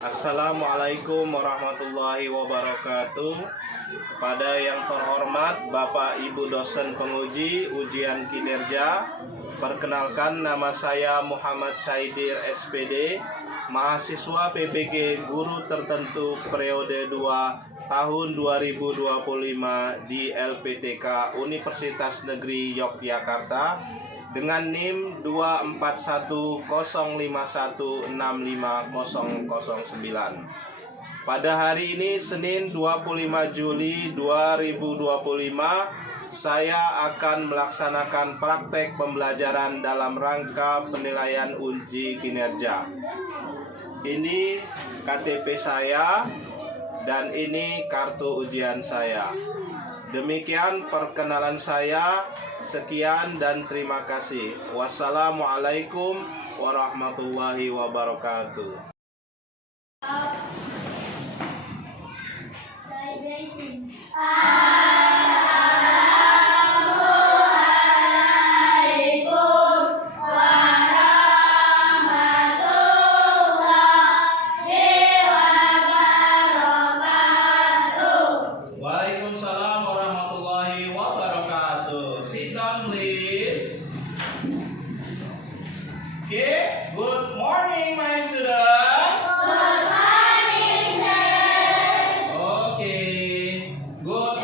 Assalamualaikum warahmatullahi wabarakatuh. Kepada yang terhormat Bapak Ibu dosen penguji ujian kinerja, perkenalkan nama saya Muhammad Saidir SPD, mahasiswa PPG Guru Tertentu periode 2 tahun 2025 di LPTK Universitas Negeri Yogyakarta dengan NIM 24105165009. Pada hari ini Senin 25 Juli 2025, saya akan melaksanakan praktek pembelajaran dalam rangka penilaian uji kinerja. Ini KTP saya dan ini kartu ujian saya. Demikian perkenalan saya. Sekian dan terima kasih. Wassalamualaikum warahmatullahi wabarakatuh. Waalaikumsalam warahmatullahi wabarakatuh. Sit down please. Okay, good morning my student. Good morning, sir. Okay, good.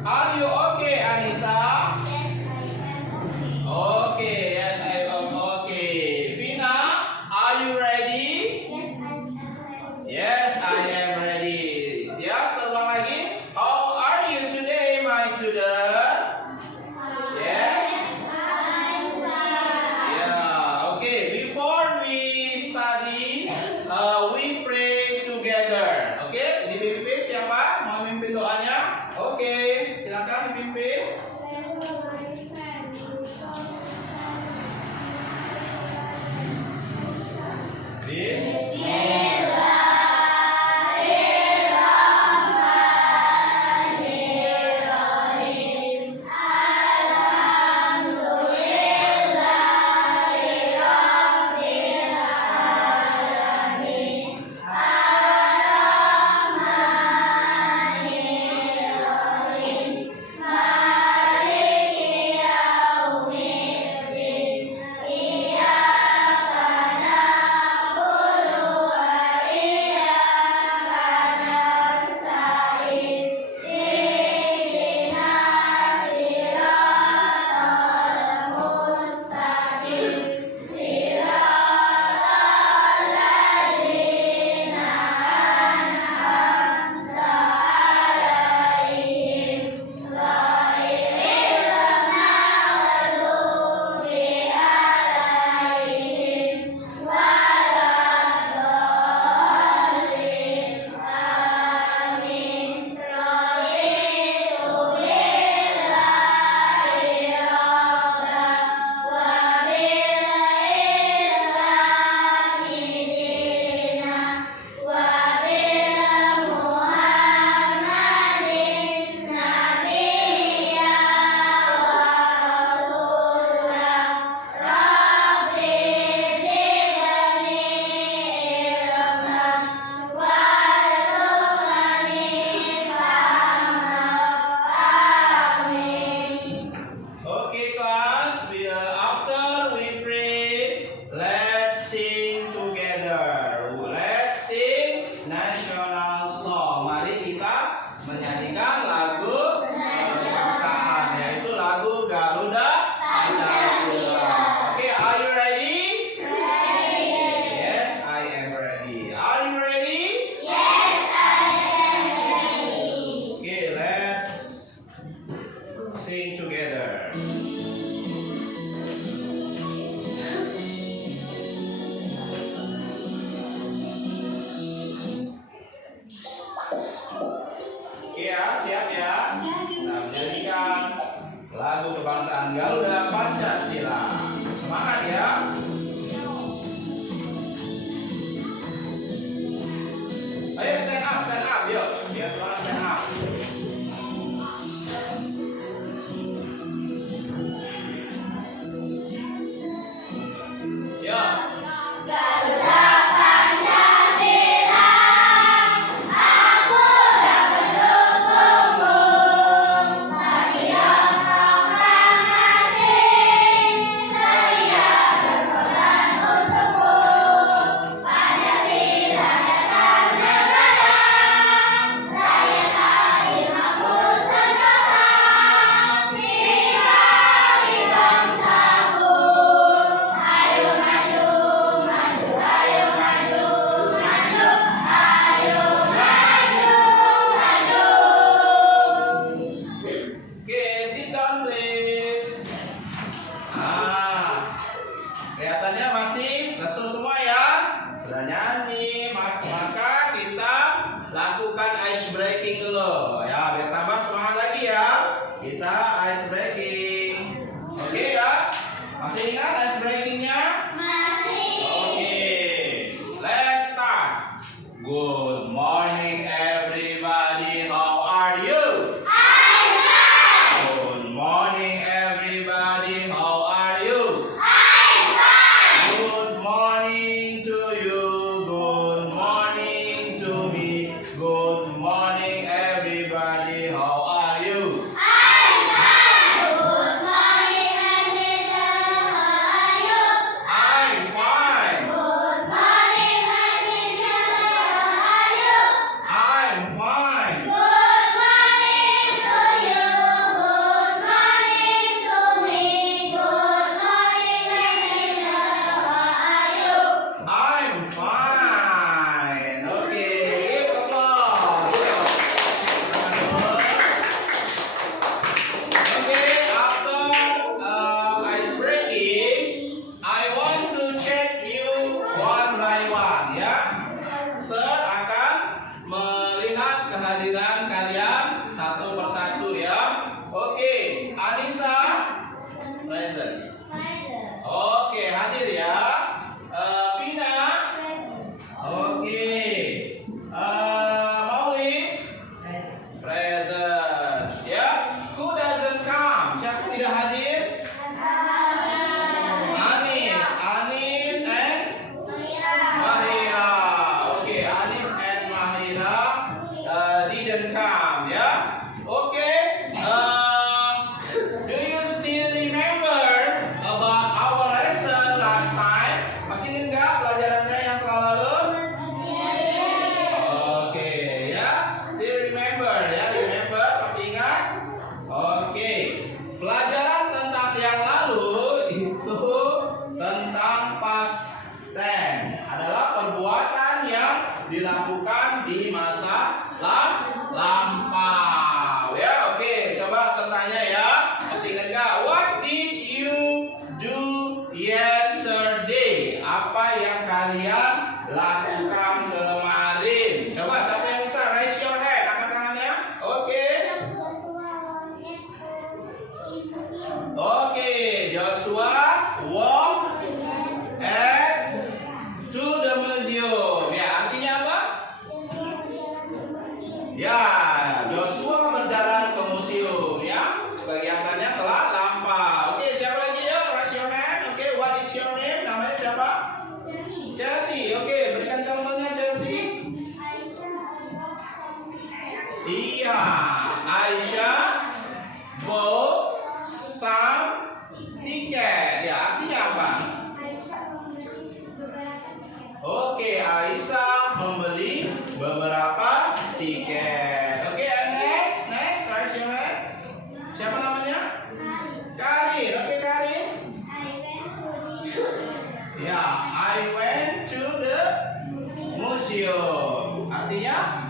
Are you okay, Anissa? Yes, I am okay. Okay, yes, I am okay. Vina, are you ready? Yes, I am ready. Yes, I am ready. Ya, serulang lagi. How are you today, my student? Yes. I'm fine. Yeah, okay. Before we study, we pray together. Okay, dipimpin siapa? Mau mimpin doanya? Oke, silakan dipimpin. Please. Okay, class. After we pray, let's sing together. Let's sing national song. Mari kita menyanyikan lagu kebangsaan, yaitu lagu Garuda Pancasila. Okay, are you ready? Yes, I am ready. Are you ready? Yes, I am ready. Okay, let's sing together. Oke ya, siap ya. Nah, menyanyikan lagu kebangsaan Garuda Pancasila. Semangat ya. Ayo stand up, yuk. Biar semangat stand up. Ya. Garuda Sir akan melihat kehadiran kalian satu persatu ya. Oke, Anissa present. Oke, hadir ya. Vina. Oke. Maulid present. Ya. Who doesn't come? Siapa tidak hadir? Anis and Mahira. Oke, Anis and Mahira didn't come ya. Oke. Do you still remember about our lesson last time? Masih ingat nggak pelajarannya yang telah lalu? Oke, ya. Still remember ya. Remember, masih ingat? Oke. Pelajaran tentang yang lalu itu tentang past tense adalah perbuatan yang dilakukan di masa lampau ya. Oke, coba sertanya ya. Masih ingat nggak? What did you do yesterday? Apa yang kalian lakukan kemarin? Coba siapa yang bisa raise your hand, angkat tangannya. Oke. Oke, Joshua walk to the museum. Ya, artinya apa? Ya, Joshua berjalan ke museum ya. Kegiatannya telah lampau. Oke, siapa lagi ya? Raise your hand. Oke, what is your name? Namanya siapa? Chelsea. Oke, berikan contohnya Chelsea. Iya, Aisyah bought some tiket. Ya, artinya apa? Oke, Aisyah membeli beberapa tiket. Oke, and next, raise your hand. Siapa namanya? Karin. Oke, Karin. Ya, I went to the museum. Artinya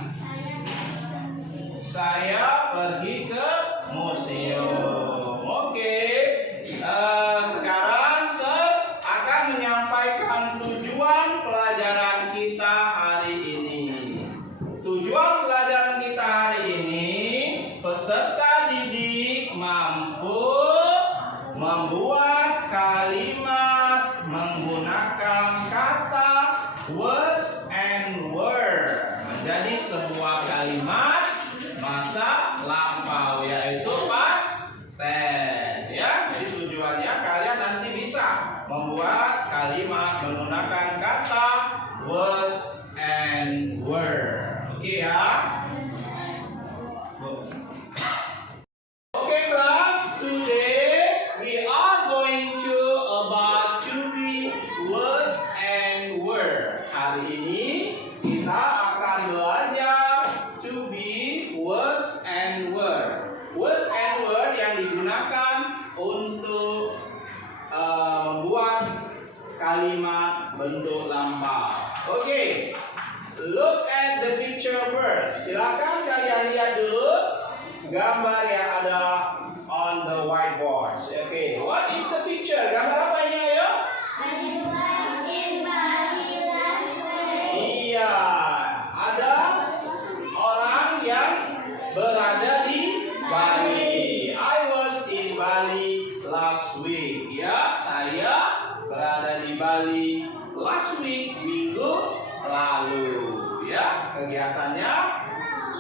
saya pergi ke museum. Oke. Sekarang Sir akan menyampaikan tujuan pelajaran kita hari ini. Tujuan pelajaran kita hari ini, peserta didik mampu membuat kalimat menggunakan kata was and were menjadi sebuah kalimat masa lampau, yaitu past tense ya. Jadi tujuannya kalian nanti bisa membuat kalimat menggunakan kata was and were. Oke ya. Oke class, today we are going to about to be was and were. Hari ini kita akan belajar to be was and were. Was and were yang digunakan untuk membuat kalimat bentuk lampau. Oke, look at the picture first. Silakan kalian lihat dulu gambar yang ada on the whiteboard. Oke, what is the picture? Gambar apa ini ayo? Iya, ada orang yang berada di Bali. I was in Bali last week. Ya, saya berada di Bali last week, minggu lalu. Ya, kegiatannya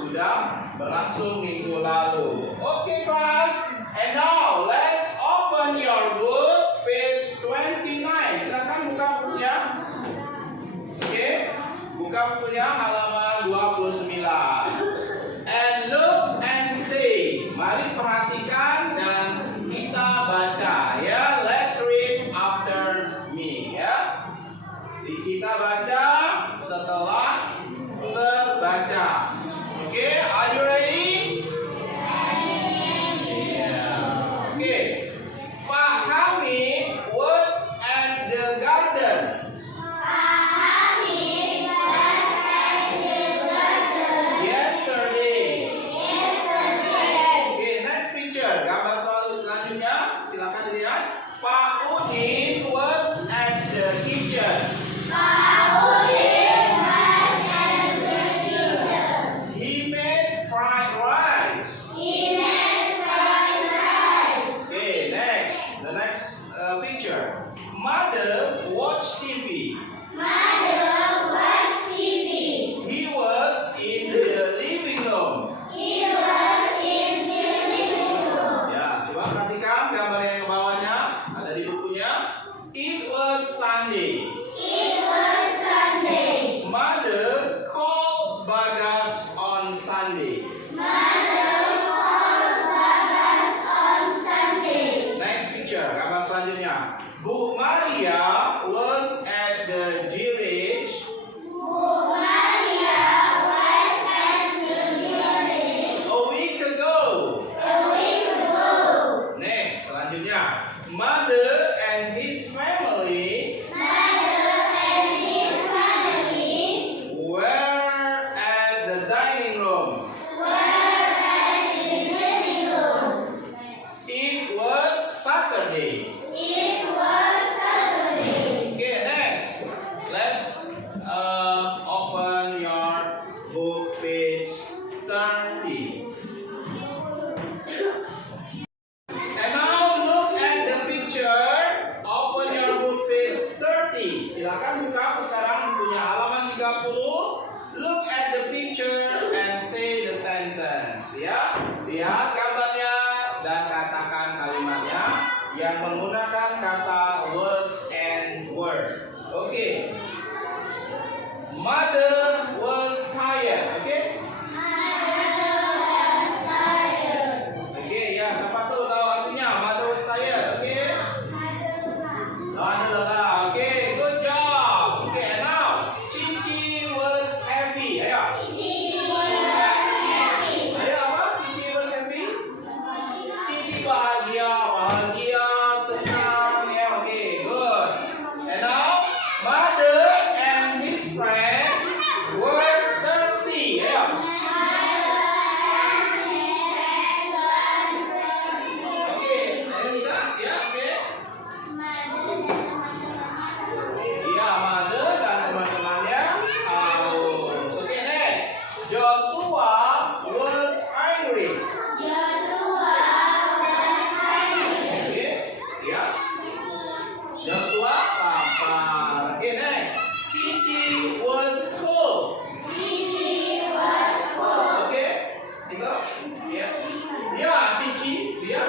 sudah berlangsung minggu lalu. Oke, class. And now let's open your book page 29. Silakan buka bukunya. Oke, buka bukunya halaman 29. And look and see. Mari perhatikan dan kita baca ya. Let's read after me ya. Kita baca setelah baca. Oke, are you ready? Yeah. Oke. Pak Hamid was at the garden. Yesterday. Oke, next picture. Gambar selanjutnya, silakan dilihat. Pak Udin was at the kitchen. 50. Look at the picture and say the sentence. Ya, lihat gambarnya dan katakan kalimatnya yang menggunakan kata was and were. Oke. Mother was tired. Oke. Oke, ya, siapa tuh tahu artinya? Mother was tired. Oke. Adalah. Oke, good job. Oke, and now Cici was happy. Ayo. Ayo apa? Cici was happy. Cici bahagia, senang. Ya, oke, good. And now mother and his friend were thirsty. Ayo. Oke, ayo bisa? Ya, oke. Iya, mother dan teman-temannya haus. Oke, next. Joshua was angry. Oke, ya. Joshua lapar. Oke, next. Cici was cold. Oke, itu. Ya. Ya, Cici dia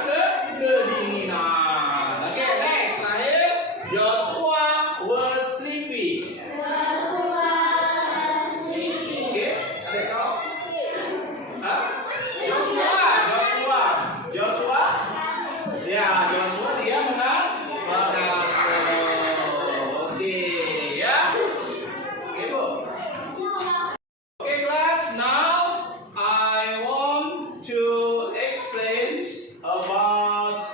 kedinginan. Oke, next. Terakhir, Joshua was sleepy. Oke, ada yang tahu? Hah? Joshua. Ya, Joshua dia menang. Oke, ya. Oke, Bu. Oke, kelas. Now I want to explain about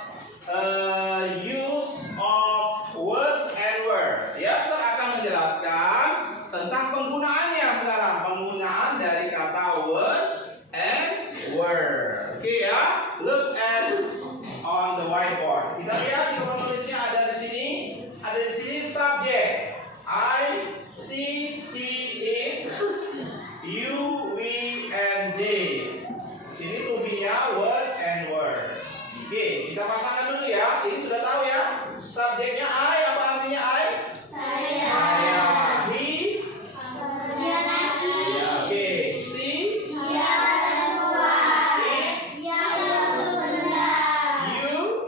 use of was and were. Ya, saya akan menjelaskan tentang penggunaannya sekarang. Penggunaan dari kata was and were. Oke ya, look at on the whiteboard. Kita lihat di papan tulisnya ada di sini. Ada di sini subject. I, she, he, it, you, we, and they. Di sini to be-nya was and were. Oke, kita pasangkan dulu ya. Ini sudah tahu ya. Subjeknya I, apa artinya I? Saya. He. Ya, oke. She. It. You.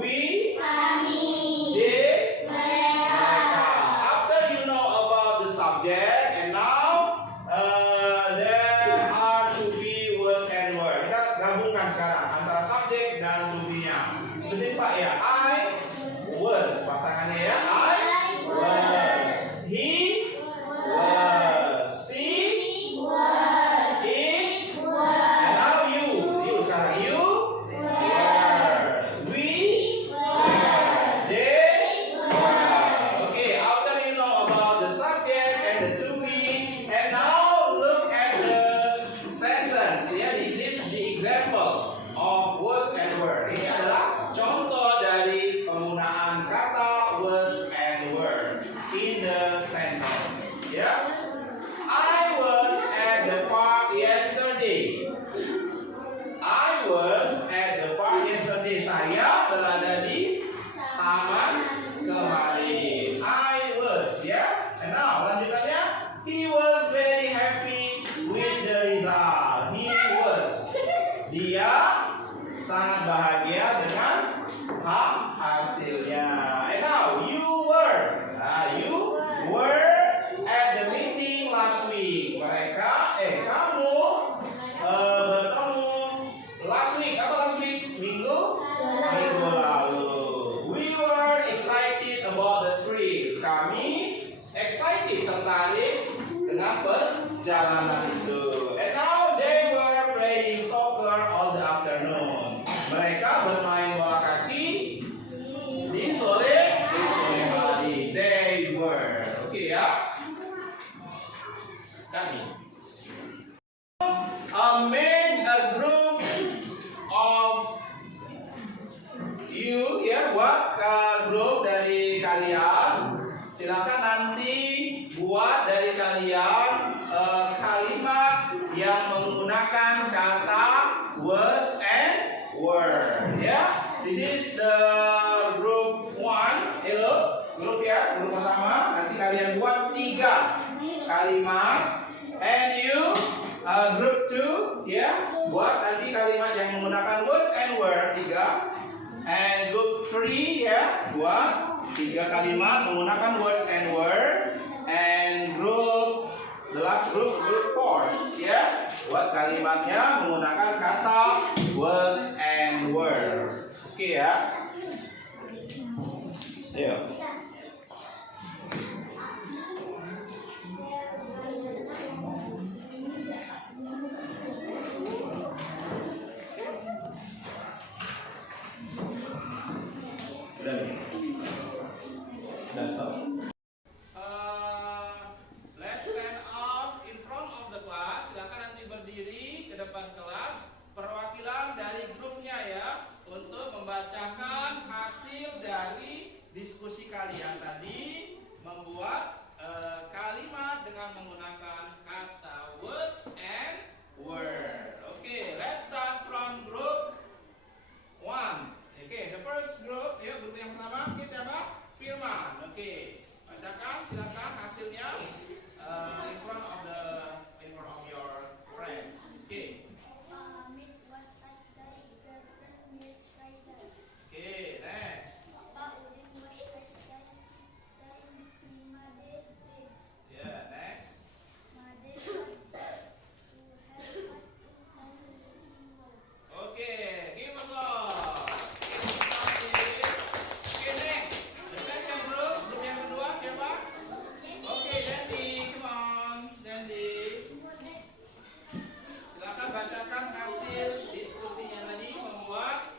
We. They. After you know about the subject, and now there are to be, was, and were. Kita gabungkan sekarang antara subjek dan to be-nya. Betul Pak ya? I was pasangannya ya. I was. He was. She. It. And now you. You sekarang. You were. We were. They were. Okay, after you know about the subject and the to be, and now look at the sentence. Ya, this is the example of was and were. Ini adalah contoh dari penggunaan kata was and were in the sentence. Ya, I was at the park yesterday. I was at the park yesterday. Saya berada di taman kemarin. I was, ya. And now lanjutannya, he was very happy with the result. He was. Dia sangat bahagia dengan hasilnya. And now you were. You were at the meeting last week. Kamu bertemu last week. Apa last week? Minggu lalu. We were excited about the trip. Kami excited, tertarik dengan perjalanan itu. And now they were playing soccer all the afternoon. Mereka bermain bola kaki di sore hari. They were. Oke ya. Kami made a group of you, ya, buat grup dari kalian. Silakan nanti buat dari kalian kalimat yang menggunakan kata was and were. Ya, this is the group 1. Hello, grup ya, grup pertama. Nanti kalian buat 3 kalimat, and you group 2 ya, buat nanti kalimat yang menggunakan words and word 3, and group 3 ya, buat 3 kalimat menggunakan words and word, and the last group 4 ya, buat kalimatnya menggunakan kata words and word. Oke ya. Ayo. Let's stand up in front of the class. Silakan nanti berdiri ke depan kelas. Perwakilan dari grupnya ya, untuk membacakan hasil dari diskusi kalian tadi, membuat kalimat dengan menggunakan kata words and word. Oke, let's start from group 1. Oke, the first group, yuk grup yang pertama, oke siapa? Firman. Oke, bacakan silakan hasilnya in front of your friends. Oke. Meet was at the girlfriend Miss Ryder. Oke, next. Pak Udin was at the Made Fix. Yeah, next. Made was to help us in home. Oke, give applause. Oke, next. The second group, grup yang kedua siapa? Oke, Dandy, come on, Dandy. Silakan bacakan hasil diskusinya tadi, membuat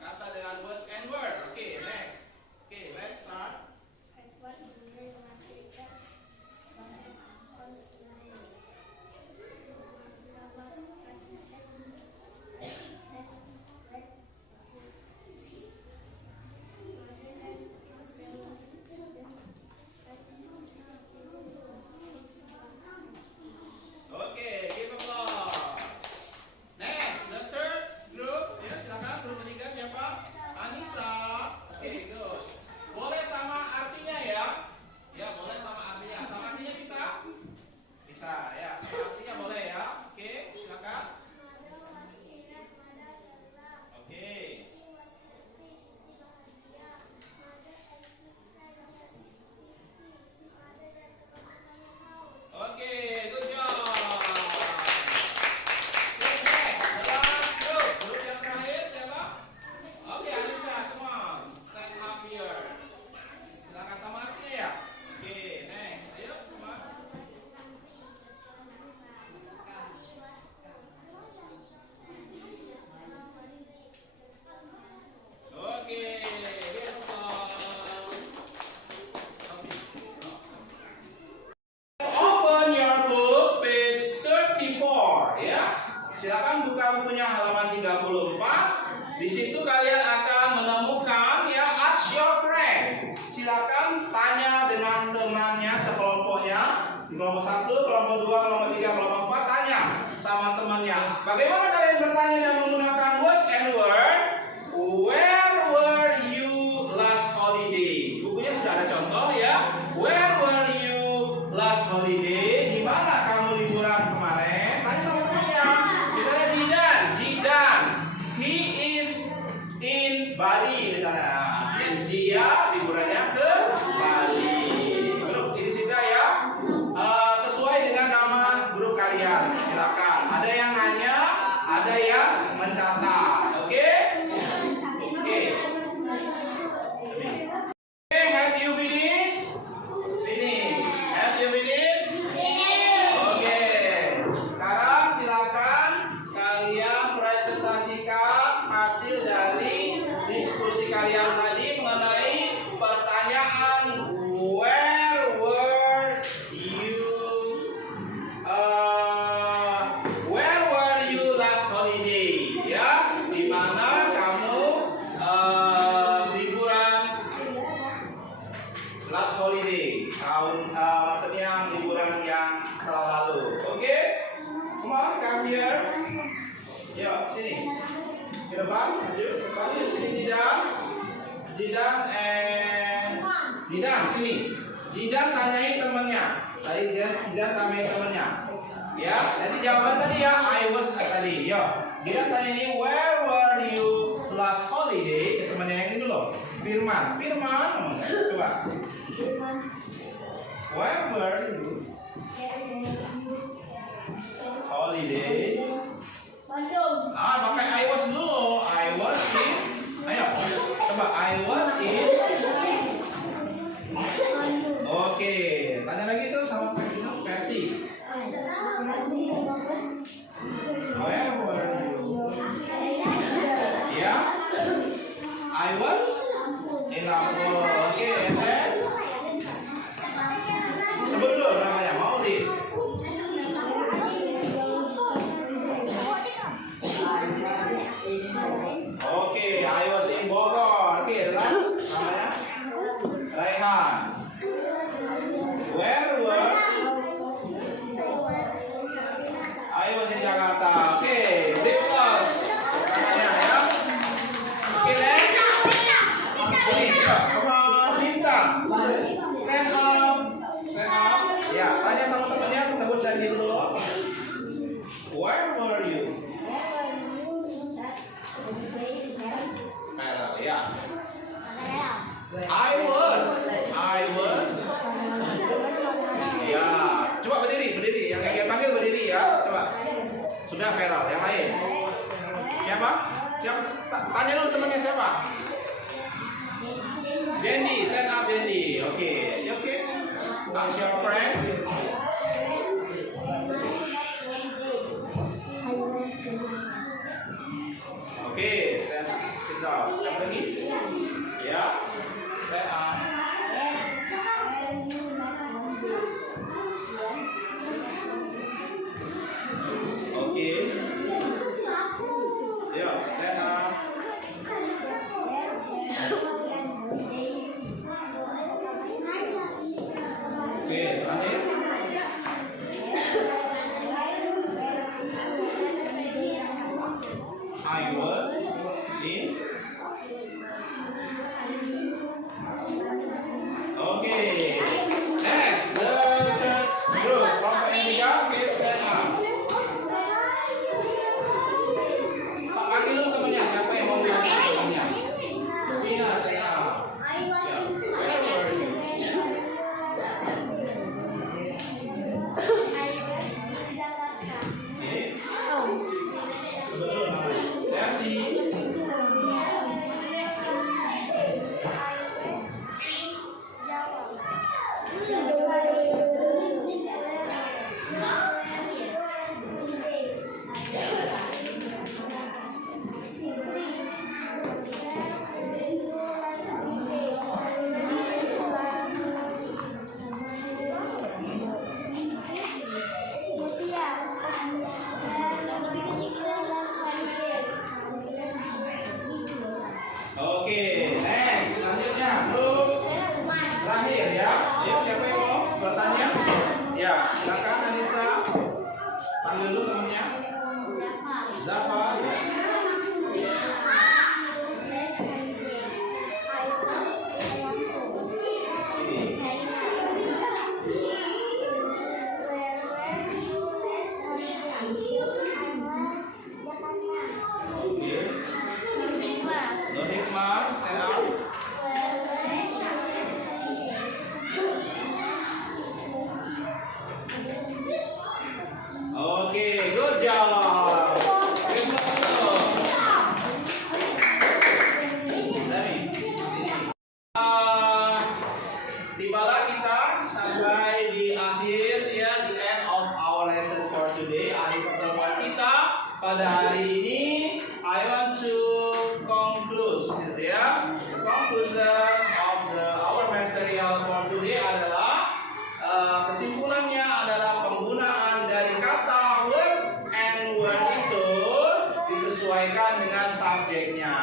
kata dengan words and word. Oke, next. Oke, let's start. Edward mulai mengajarkan bahasa online. Oke, give applause. Next, the third group. Ya, silakan grup ketiga siapa? Anissa. Oke, good. Boleh sama artinya ya? Ya, boleh sama artinya. Sama artinya bisa? Bisa, ya. Sama artinya boleh ya. Oke, silakan. Oke. Oke, good job. Oke, next, the last group. Grup yang terakhir siapa? Oke, Anissa, come on. Stand up here. Silakan sama artinya ya. Oke, next. Ayo semua. Oke, give applause. Open your book page 34 ya. Silakan buka bukunya halaman 34. Di situ kalian akan menemukan ya ask your friend. Silakan tanya dengan temannya sekelompoknya. Di kelompok 1, kelompok 2, kelompok 3, kelompok 4 tanya sama temannya. Bagaimana kalian bertanya dengan menggunakan words and word? Where were you last holiday? Bukunya sudah ada contoh ya. Where were you last holiday? Di mana kamu liburan kemarin? Tanya sama temannya. Misalnya Jidan. He is in Bali misalnya. Dan dia liburannya ke Bali. Grup ini juga ya. Sesuai dengan nama grup kalian. Silakan. Ada yang nanya, ada yang mencatat. Oke? Oke. Okay, have you finished? Finish. Have you finished? Oke. Sekarang silakan kalian presentasikan hasil dari diskusi kalian tadi mengenai pertanyaan where were you last holiday? Ya, di mana kamu liburan last holiday? Maksudnya liburan yang telah lalu. Oke? Semua come here. Yuk, sini. Ke depan, maju ke depan. Sini Jidan, and Jidan sini. Jidan tanyain temennya. Tadi Jidan tanyain temennya. Ya, nanti jawaban tadi ya. I was tadi. Yo, Jidan tanya ini, where were you last holiday? Ke temennya yang ini loh. Firman. Coba. Where were you? Holiday. Pakai I was dulu. I was in. Ayo, coba I was in. Oke, tanya lagi tuh sama versi. Where were you? Ya, I was in Apple. Oke, and then sebut dulu namanya Maulid. Oke, I was in Bogor. Oke, adalah namanya Raihan. Where were? I was in Jakarta. Oke, Rifles. Tanya ya. Oke, next. Ini ya, come on, Bintang. Stand up. Ya, tanya sama temennya, sebut dari dulu. Where were you? Ya. I was. Ya, coba berdiri. Yang kayak panggil berdiri ya. Coba. Sudah Feral, yang lain. Siapa? Tanya dulu temannya siapa? Jendi, stand up Jendi. Oke. Ask your friend. Oke, sit down. Siapa lagi? Ya, stand up. Oke. Ya, stand up. Oke, lanjut. I was in. Okay. Next, the church group from India, please stand up. Panggil dulu temannya, siapa yang mau panggil temannya? Vina, stand up. Where were you? Oke, next, selanjutnya grup terakhir ya. Ayo, siapa yang mau bertanya? Ya, silakan Anissa. Panggil dulu namanya. Zafa. Ya. Nur Hikmah, stand up. Oke, good job. Tibalah kita sampai di akhir ya, the end of our lesson for today. Akhir pertemuan kita pada hari ini. I want to conclude ya. Conclusion of our material for today adalah kesimpulannya adalah penggunaan dari kata was and were itu disesuaikan dengan subjeknya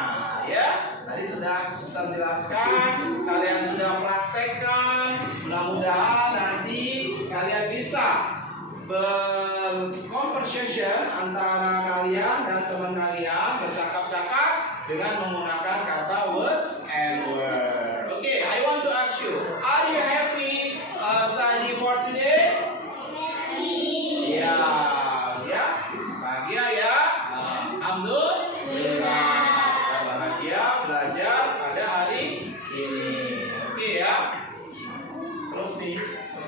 ya. Tadi sudah terjelaskan, kalian sudah praktekkan. Mudah-mudahan nanti kalian bisa berconversation antara kalian dan teman kalian, bercakap-cakap dengan menggunakan kata was and were. Okay, I want to ask you, are you happy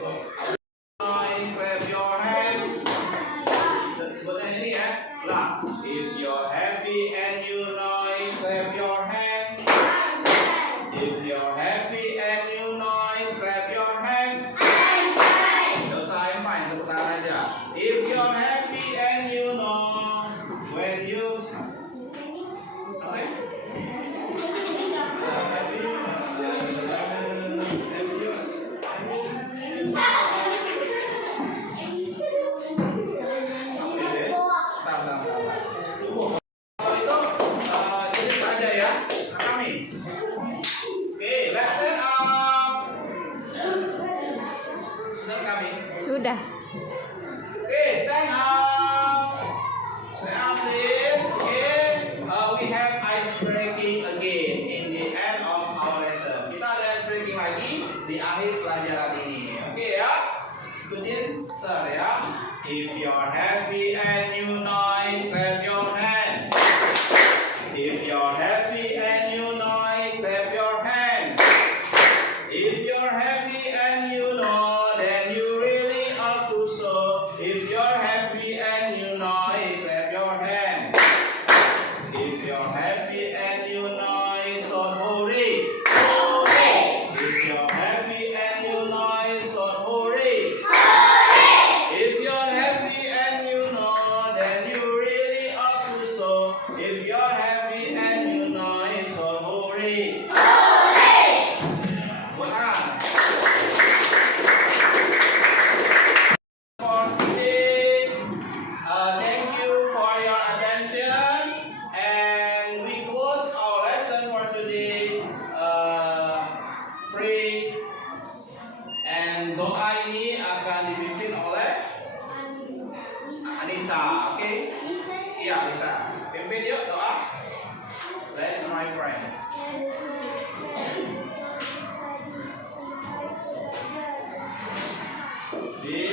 Clap your hand. Sebutnya ini ya. Lah, if you're happy and you know it, clap your hand. If you're happy and you know it, clap your hand. Gak usah I'm fine, tepuk tangan aja. If you're happy and you know when you okay? Kalau itu ini saja ya, kami. Oke, let's stand up. Sudah kami. Sudah. Okay, stand up. Stand up, please. Okay. We have ice breaking again in the end of our lesson. Kita ada ice breaking lagi di akhir pelajaran ini. Oke ya. Ikutin, sir ya. If you're happy and you know it, clap your hand. If you're happy and you know it, clap your hand. If you're happy and you know, then you really ought to show. If you're happy and you know it, clap your hand. If you're happy and you know it, so hurry. Hurry. If you're happy and you know it, so hurry. Hurry. If you're happy and you know, then you really ought to show. If you're happy and you know it, so hurry. For today, thank you for your attention, and we close our lesson for today. Pray and doa ini akan dipimpin oleh Anissa, oke? Iya, Anissa. Pimpin yuk doa. That's my friend. Di